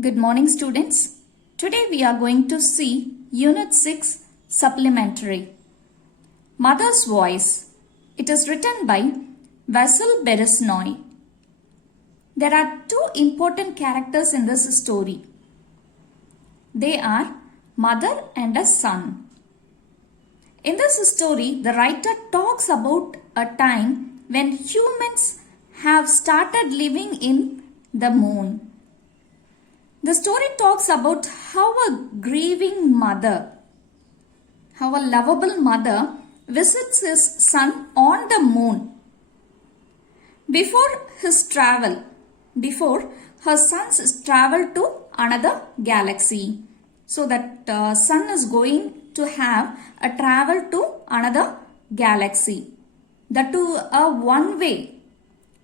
Good morning, students. Today we are going to see Unit 6 Supplementary. Mother's Voice. It is written by Vasil Beresnoy. There are two important characters in this story. They are mother and a son. In this story, the writer talks about a time when humans have started living in the moon. The story talks about how a grieving mother, how a lovable mother visits his son on the moon. Before her son's travel to another galaxy. So that son is going to have a travel to another galaxy. That to a one-way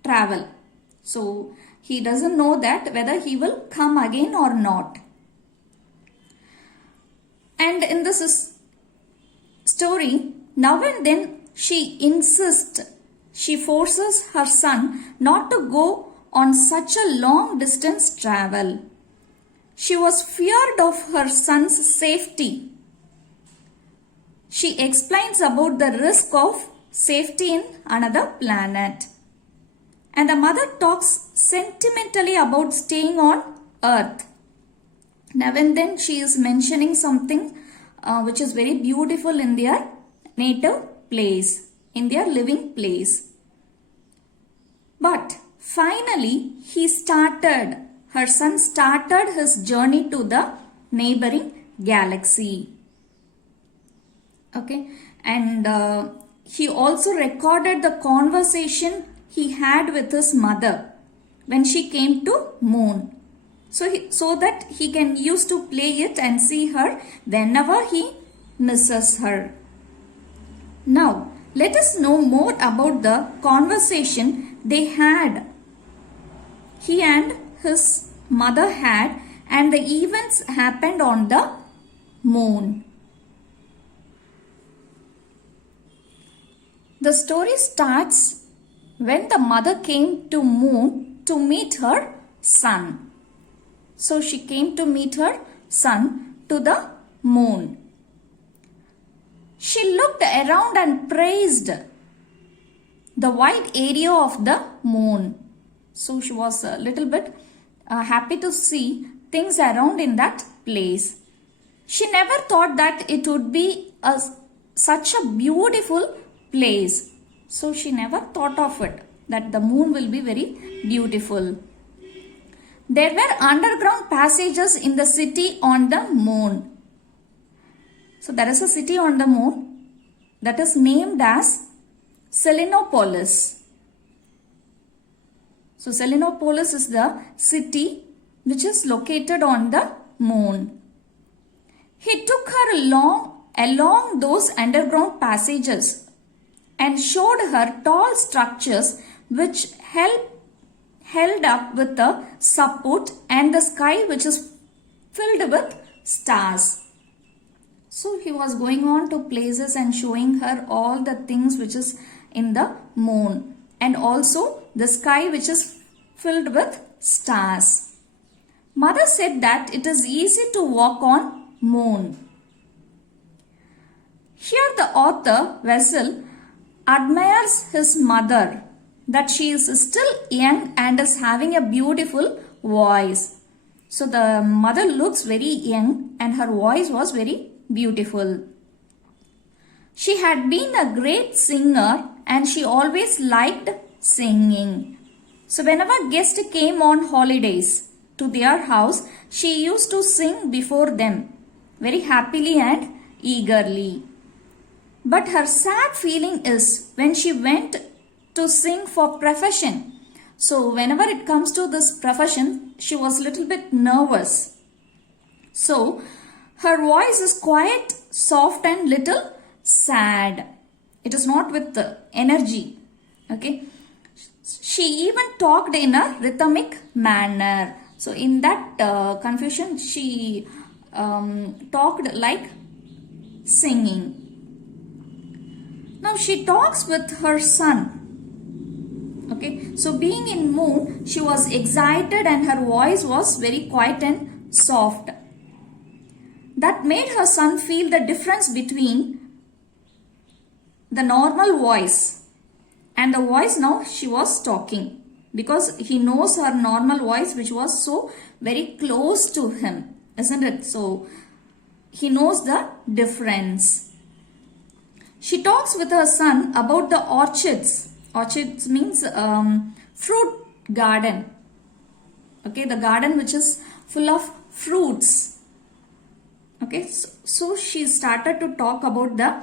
travel. So he doesn't know that whether he will come again or not. And in this story, now and then she forces her son not to go on such a long distance travel. She was feared of her son's safety. She explains about the risk of safety in another planet. And the mother talks sentimentally about staying on earth. Now and then she is mentioning something which is very beautiful in their native place, in their living place. But finally her son started his journey to the neighboring galaxy. Okay, and he also recorded the conversation he had with his mother when she came to moon. So that he can use to play it and see her whenever he misses her. Now, let us know more about the conversation he and his mother had, and the events happened on the moon. The story starts when the mother came to moon to meet her son. So she came to meet her son to the moon. She looked around and praised the wide area of the moon. So she was a little bit happy to see things around in that place. She never thought that it would be such a beautiful place. So she never thought of it, that the moon will be very beautiful. There were underground passages in the city on the moon. So there is a city on the moon that is named as Selenopolis. So Selenopolis is the city which is located on the moon. He took her along those underground passages and showed her tall structures which held up with the support, and the sky which is filled with stars. So he was going on to places and showing her all the things which is in the moon, and also the sky which is filled with stars. Mother said that it is easy to walk on moon. Here the author, Vasil, admires his mother, that she is still young and is having a beautiful voice. So the mother looks very young and her voice was very beautiful. She had been a great singer and she always liked singing. So whenever guests came on holidays to their house, she used to sing before them very happily and eagerly. But her sad feeling is when she went to sing for profession. So whenever it comes to this profession, she was a little bit nervous. So her voice is quite soft and little sad. It is not with the energy. Okay. She even talked in a rhythmic manner. So in that confusion, she talked like singing. Now she talks with her son. Okay, so being in moon, she was excited and her voice was very quiet and soft. That made her son feel the difference between the normal voice and the voice now she was talking, because he knows her normal voice which was so very close to him, isn't it? So he knows the difference. She talks with her son about the orchids. Orchids means fruit garden. Okay, the garden which is full of fruits. Okay, so she started to talk about the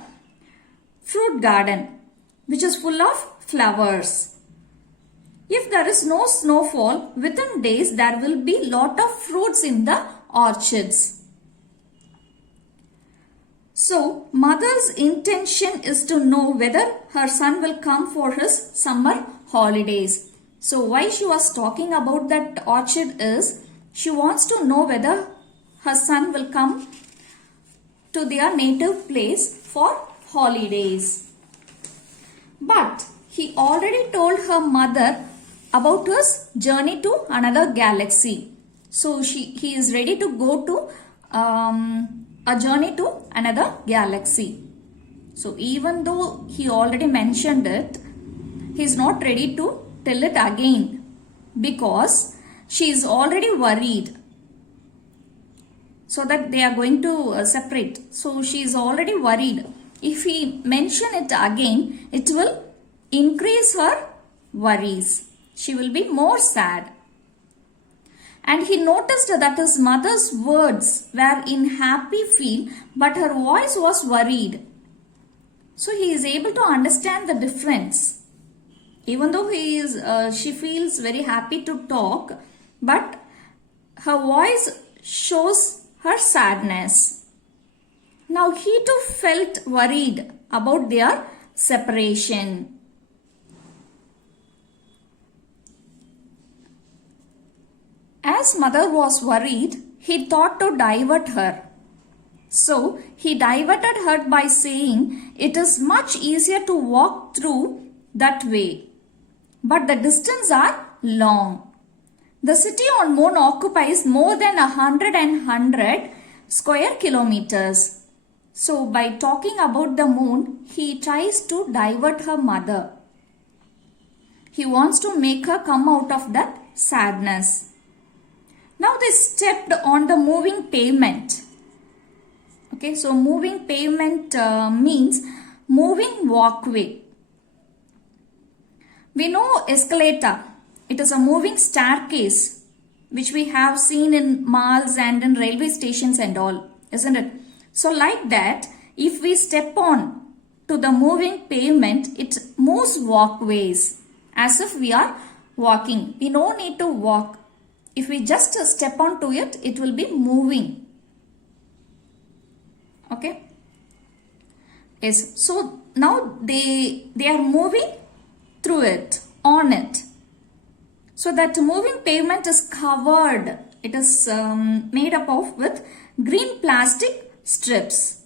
fruit garden which is full of flowers. If there is no snowfall, within days there will be lot of fruits in the orchards. So, mother's intention is to know whether her son will come for his summer holidays. So, why she was talking about that orchard is, she wants to know whether her son will come to their native place for holidays. But he already told her mother about his journey to another galaxy. So, he is ready to go to a journey to another galaxy. So even though he already mentioned it, he is not ready to tell it again, because she is already worried so that they are going to separate. So she is already worried. If he mention it again, it will increase her worries. She will be more sad. And he noticed that his mother's words were in happy feel, but her voice was worried. So he is able to understand the difference. Even though she feels very happy to talk, but her voice shows her sadness. Now he too felt worried about their separation. As mother was worried, he thought to divert her. So he diverted her by saying it is much easier to walk through that way, but the distance are long. The city on moon occupies more than 100 square kilometers. So by talking about the moon, he tries to divert her mother. He wants to make her come out of that sadness. Now they stepped on the moving pavement. Okay, so moving pavement means moving walkway. We know escalator. It is a moving staircase which we have seen in malls and in railway stations and all, isn't it? So like that, if we step on to the moving pavement, it moves walkways as if we are walking. We no need to walk. If we just step onto it, it will be moving. Okay. Yes. So now they are moving through it, on it. So that moving pavement is covered. It is made up of with green plastic strips.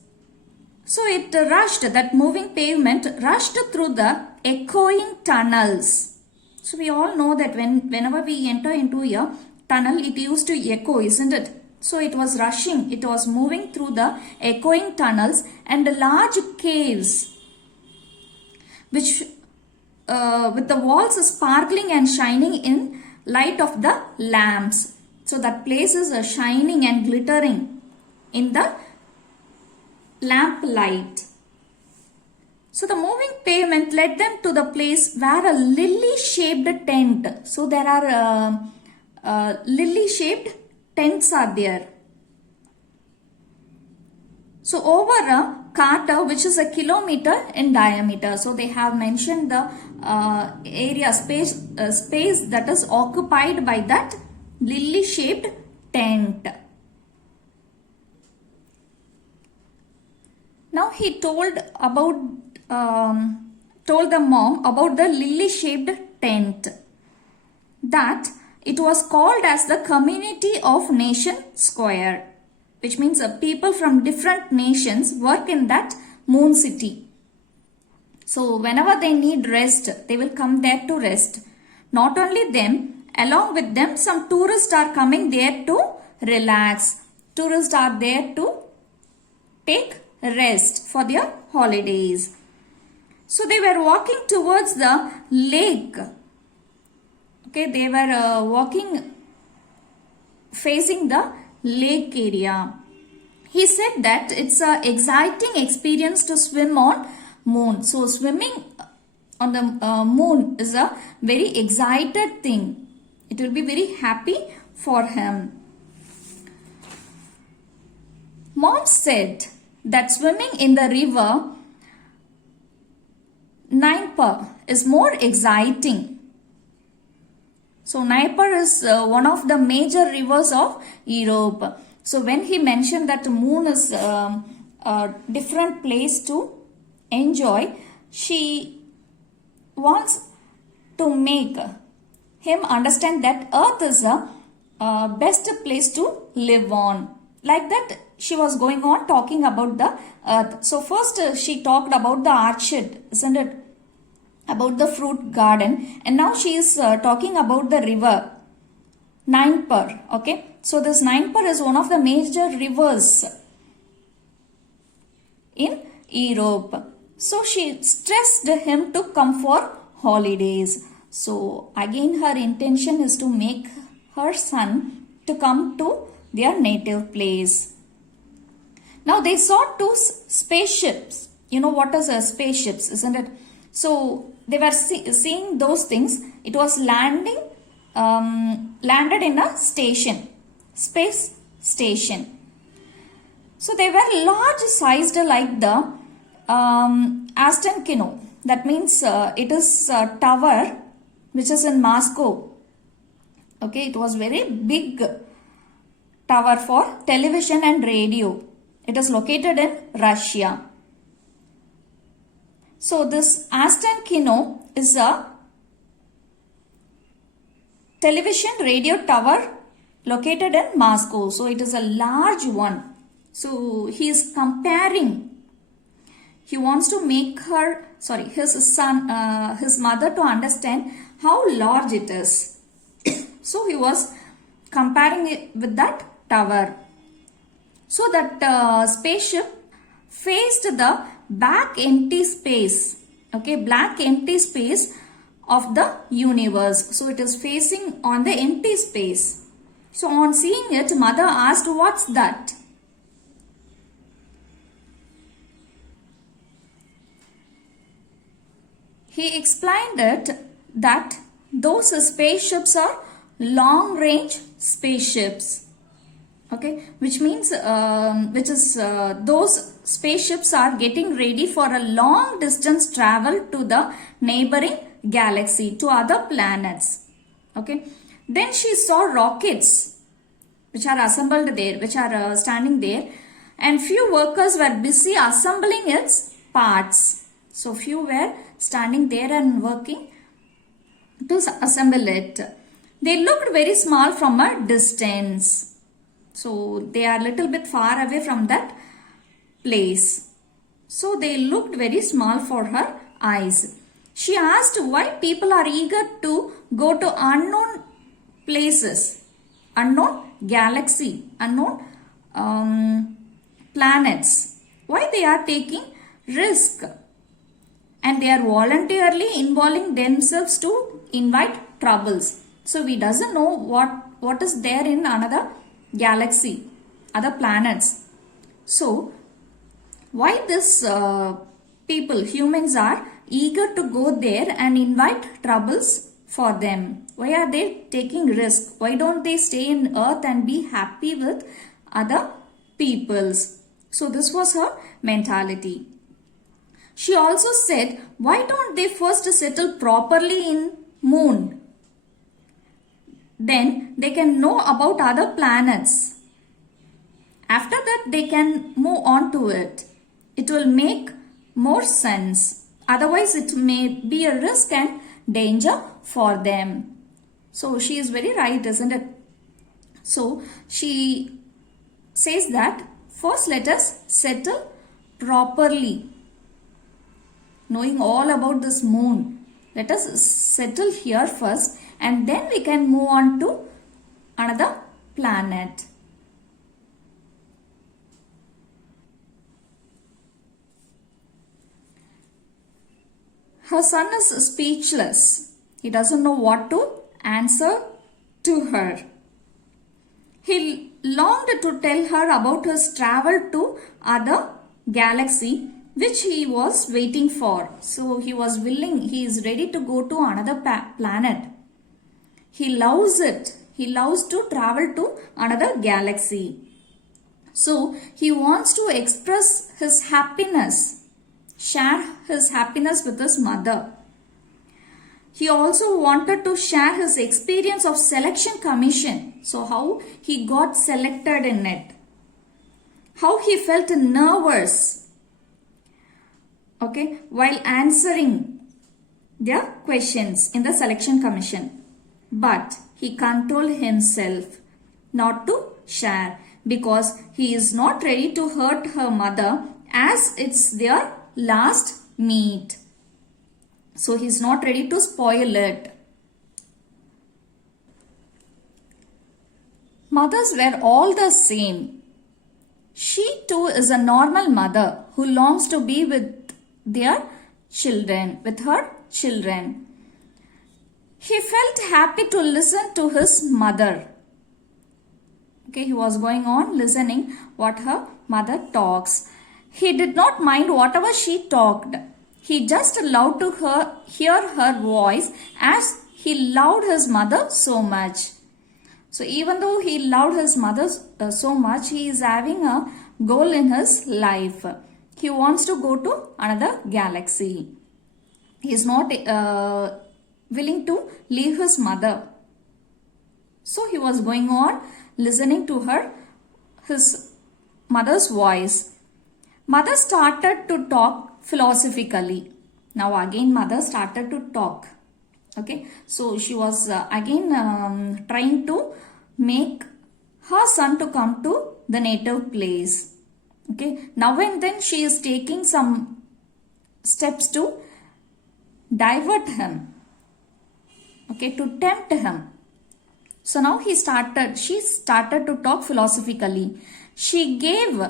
So it rushed, that moving pavement rushed through the echoing tunnels. So we all know that whenever we enter into a tunnel, it used to echo, isn't it? So it was rushing, it was moving through the echoing tunnels and the large caves, which with the walls sparkling and shining in light of the lamps. So that place is shining and glittering in the lamp light. So the moving pavement led them to the place where a lily-shaped tent. So there are lily-shaped tents are there. So over a crater which is a kilometer in diameter. So they have mentioned the area, space that is occupied by that lily-shaped tent. Now he told the mom about the lily-shaped tent, that it was called as the Community of Nation Square, which means people from different nations work in that moon city. So whenever they need rest, they will come there to rest. Not only them, along with them, some tourists are coming there to relax. Tourists are there to take rest for their holidays. So they were walking towards the lake. Okay, they were walking facing the lake area. He said that it's an exciting experience to swim on moon. So swimming on the moon is a very excited thing. It will be very happy for him. Mom said that swimming in the river Dnieper is more exciting. So Dnieper is one of the major rivers of Europe. So when he mentioned that the moon is a different place to enjoy, she wants to make him understand that Earth is a best place to live on. Like that, she was going on talking about the Earth. So first she talked about the orchard, isn't it? About the fruit garden, and now she is talking about the river Dnieper. Okay, so this Dnieper is one of the major rivers in Europe. So she stressed him to come for holidays. So again her intention is to make her son to come to their native place. Now they saw two spaceships. You know what is a spaceships, isn't it? So they were seeing those things. It was landed in a station, space station. So they were large sized like the Ostankino. That means it is a tower which is in Moscow. Okay, it was very big tower for television and radio. It is located in Russia. So this Ostankino is a television radio tower located in Moscow. So it is a large one. So he is comparing. He wants to make his mother to understand how large it is. So he was comparing it with that tower. So that spaceship faced the back empty space. Okay, black empty space of the universe. So it is facing on the empty space. So on seeing it, mother asked, "What's that?" He explained it that those spaceships are long range spaceships. Okay, which means those spaceships are getting ready for a long distance travel to the neighboring galaxy, to other planets. Okay, then she saw rockets which are assembled there, which are standing there, and few workers were busy assembling its parts. So few were standing there and working to assemble it. They looked very small from a distance. So they are a little bit far away from that place. So they looked very small for her eyes. She asked why people are eager to go to unknown places, unknown galaxy, unknown planets. Why they are taking risk, and they are voluntarily involving themselves to invite troubles. So we doesn't know what is there in another galaxy, other planets. So why this people, humans, are eager to go there and invite troubles for them? Why are they taking risk? Why don't they stay in earth and be happy with other peoples? So this was her mentality. She also said, why don't they first settle properly in moon? Then they can know about other planets. After that they can move on to it. It will make more sense. Otherwise it may be a risk and danger for them. So she is very right, isn't it? So she says that first let us settle properly. Knowing all about this moon, Let us settle here first and then we can move on to another planet. Her son is speechless. He doesn't know what to answer to her. He longed to tell her about his travel to other galaxy which he was waiting for. So he was willing, he is ready to go to another planet. He loves it. He loves to travel to another galaxy. So he wants to express his happiness, share his happiness with his mother. He also wanted to share his experience of selection commission. So how he got selected in it. How he felt nervous. Okay, while answering their questions in the selection commission. But he controlled himself not to share because he is not ready to hurt her mother as it's their last meet. So he is not ready to spoil it. Mothers were all the same. She too is a normal mother who longs to be with their children, with her children. He felt happy to listen to his mother. Okay, he was going on listening what her mother talks. He did not mind whatever she talked. He just loved to hear her voice as he loved his mother so much. So even though he loved his mother so much, he is having a goal in his life. He wants to go to another galaxy. He is not willing to leave his mother. So he was going on listening to his mother's voice. Mother started to talk philosophically. Now again mother started to talk. Okay, so she was again trying to make her son to come to the native place. Okay, now and then she is taking some steps to divert him. Okay, to tempt him. So now she started to talk philosophically. She gave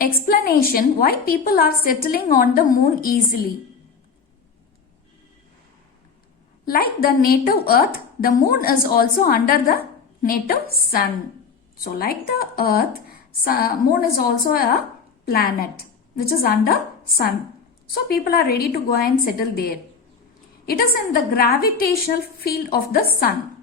explanation why people are settling on the moon easily. Like the native earth, the moon is also under the native sun. So like the earth, moon is also a planet which is under sun. So people are ready to go and settle there. It is in the gravitational field of the sun.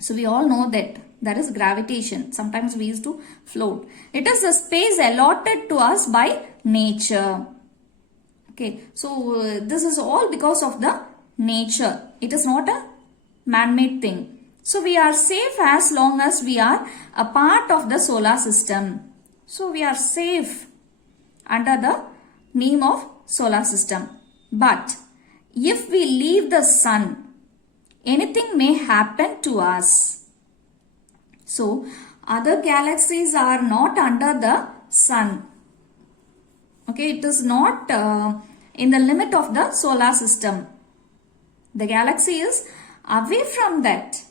So we all know that there is gravitation. Sometimes we used to float. It is the space allotted to us by nature. Okay, so this is all because of the nature. It is not a man-made thing. So we are safe as long as we are a part of the solar system. So we are safe under the name of solar system. But if we leave the sun, anything may happen to us. So other galaxies are not under the sun. Okay, it is not in the limit of the solar system. The galaxy is away from that,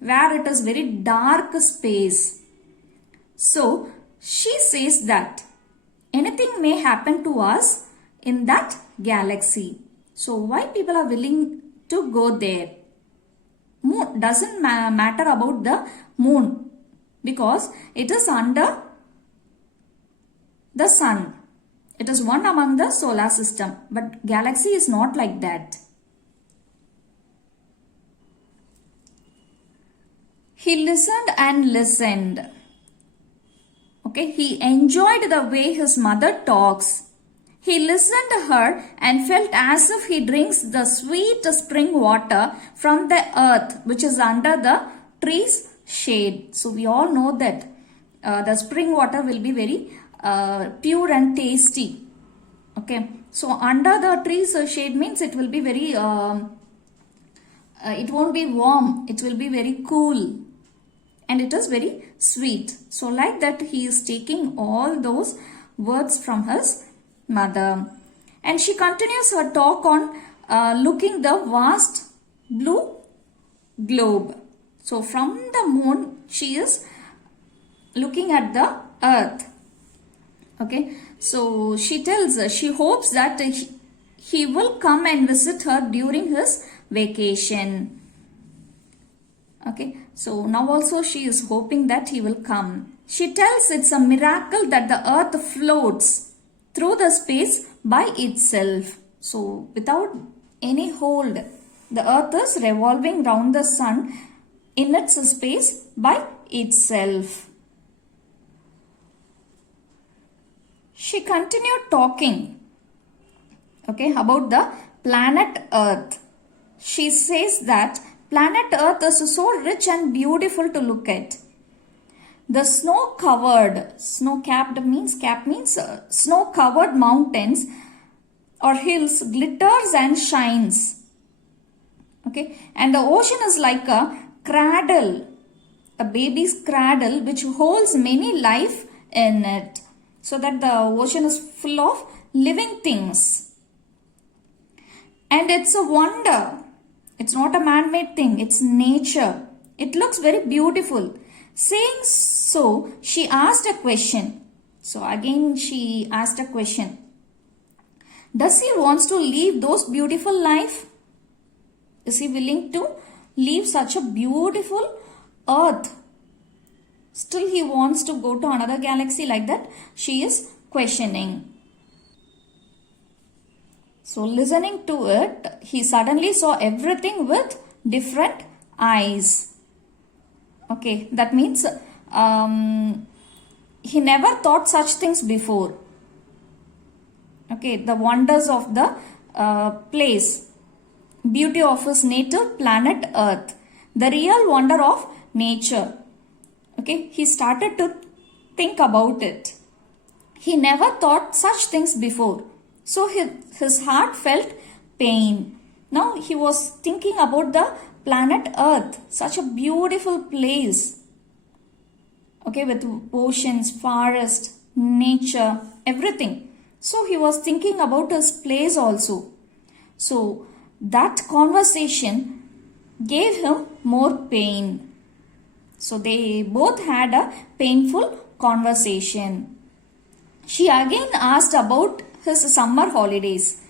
where it is very dark space. So she says that anything may happen to us in that galaxy. So why people are willing to go there? Moon doesn't matter about the moon because it is under the sun. It is one among the solar system, but galaxy is not like that. He listened and listened. Okay, he enjoyed the way his mother talks. He listened to her and felt as if he drinks the sweet spring water from the earth which is under the tree's shade. So we all know that the spring water will be very pure and tasty. Okay, so under the tree's shade means it will be very, it won't be warm, it will be very cool. And it is very sweet. So like that he is taking all those words from his mother. And she continues her talk on looking the vast blue globe. So from the moon she is looking at the earth. Okay, so she tells her, she hopes that he will come and visit her during his vacation. Okay, so now also she is hoping that he will come. She tells it's a miracle that the earth floats through the space by itself. So without any hold, the earth is revolving round the sun in its space by itself. She continued talking, okay, about the planet Earth. She says that planet Earth is so rich and beautiful to look at. The snow-capped snow-covered mountains or hills glitters and shines. Okay, and the ocean is like a cradle, a baby's cradle which holds many life in it. So that the ocean is full of living things. And it's a wonder. It's not a man-made thing. It's nature. It looks very beautiful. Saying so, she asked a question. So again she asked a question. Does he wants to live those beautiful life? Is he willing to live such a beautiful earth? Still he wants to go to another galaxy like that? She is questioning. So listening to it, he suddenly saw everything with different eyes. Okay, that means he never thought such things before. Okay, the wonders of the place, beauty of his native planet Earth, the real wonder of nature. Okay, he started to think about it. He never thought such things before. So his heart felt pain. Now he was thinking about the planet Earth, such a beautiful place. Okay, with oceans, forest, nature, everything. So he was thinking about his place also. So that conversation gave him more pain. So they both had a painful conversation. She again asked about his summer holidays.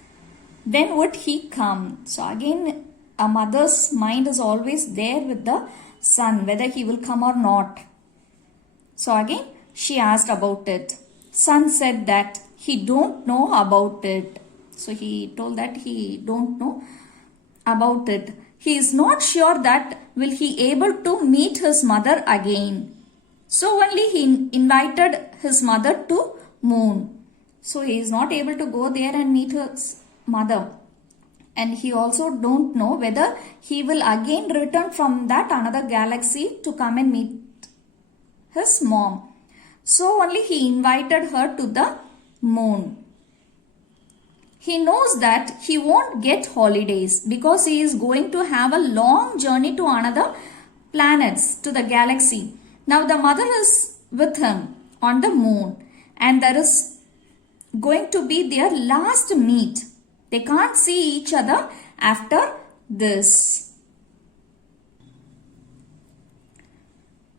When would he come? So again a mother's mind is always there with the son, whether he will come or not. So again she asked about it. Son said that he don't know about it. So he told that he don't know about it. He is not sure that will he able to meet his mother again. So only he invited his mother to moon. So he is not able to go there and meet his mother. And he also don't know whether he will again return from that another galaxy to come and meet his mom. So only he invited her to the moon. He knows that he won't get holidays because he is going to have a long journey to another planets, to the galaxy. Now the mother is with him on the moon and there is going to be their last meet. They can't see each other after this.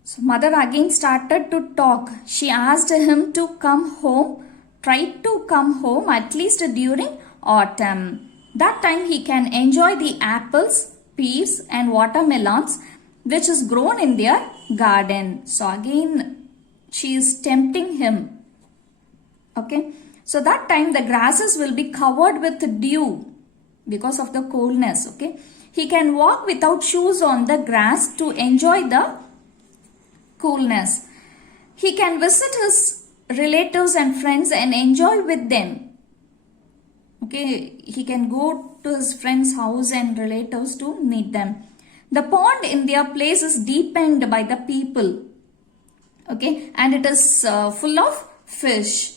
So mother again started to talk. She asked him to come home, tried to come home at least during autumn. That time he can enjoy the apples, pears and watermelons which is grown in their garden. So again she is tempting him. Okay. So that time the grasses will be covered with dew because of the coldness. Okay. He can walk without shoes on the grass to enjoy the coolness. He can visit his relatives and friends and enjoy with them. Okay. He can go to his friend's house and relatives to meet them. The pond in their place is deepened by the people. Okay. And it is full of fish.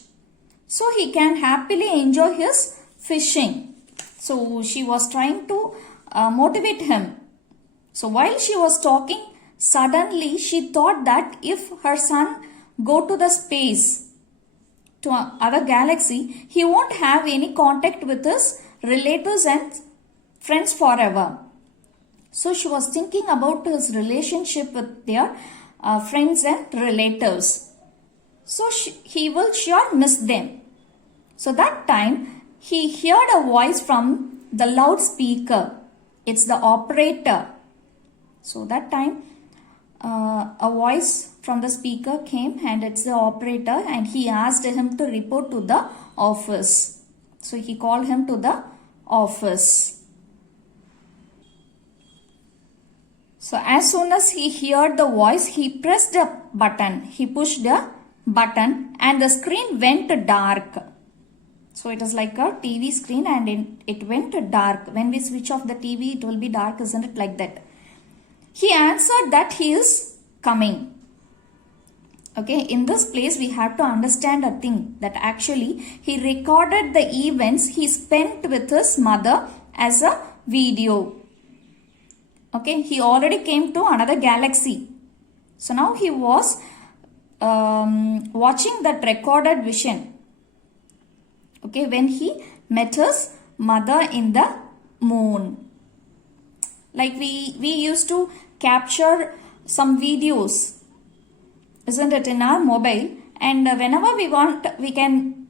So he can happily enjoy his fishing. So she was trying to motivate him. So while she was talking, suddenly she thought that if her son go to the space, to other galaxy, he won't have any contact with his relatives and friends forever. So she was thinking about his relationship with their friends and relatives. So he will sure miss them. So that time he heard a voice from the loudspeaker. It's the operator. So that time a voice from the speaker came, and it's the operator, and he asked him to report to the office. So he called him to the office. So as soon as he heard the voice, he pressed a button. He pushed a button and the screen went dark. So it is like a TV screen, and it went dark. When we switch off the TV, it will be dark, isn't it? Like that. He answered that he is coming. Okay, in this place we have to understand a thing, that actually he recorded the events he spent with his mother as a video. Okay, he already came to another galaxy. So now he was watching that recorded vision. Okay, when he met his mother in the moon. Like we used to capture some videos, isn't it, in our mobile, and whenever we want we can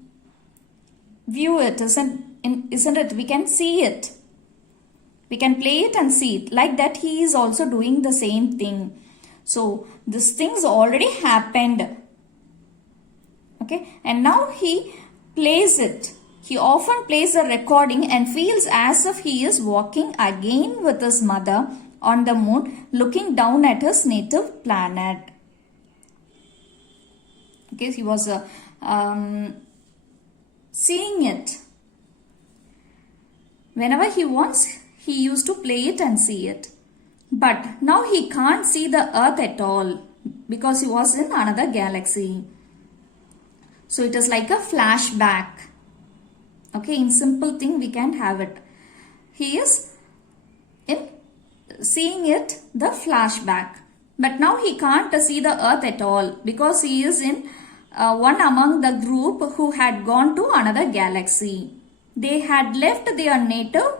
view it, isn't it? We can see it, we can play it and see it. Like that he is also doing the same thing. So these things already happened. Okay, and now he plays it. He often plays a recording and feels as if he is walking again with his mother on the moon, looking down at his native planet. Okay, he was seeing it. Whenever he wants, he used to play it and see it. But now he can't see the earth at all because he was in another galaxy. So it is like a flashback. Okay, in simple thing we can have it. He is in seeing it, the flashback. But now he can't see the earth at all because he is in one among the group who had gone to another galaxy. They had left their native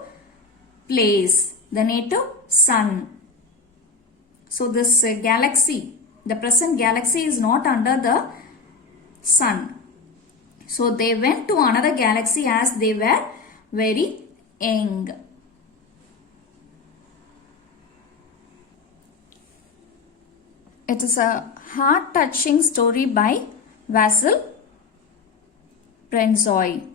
place, the native sun. So this galaxy, the present galaxy is not under the sun. So they went to another galaxy as they were very young. It is a heart-touching story by Vasil Prenzoy.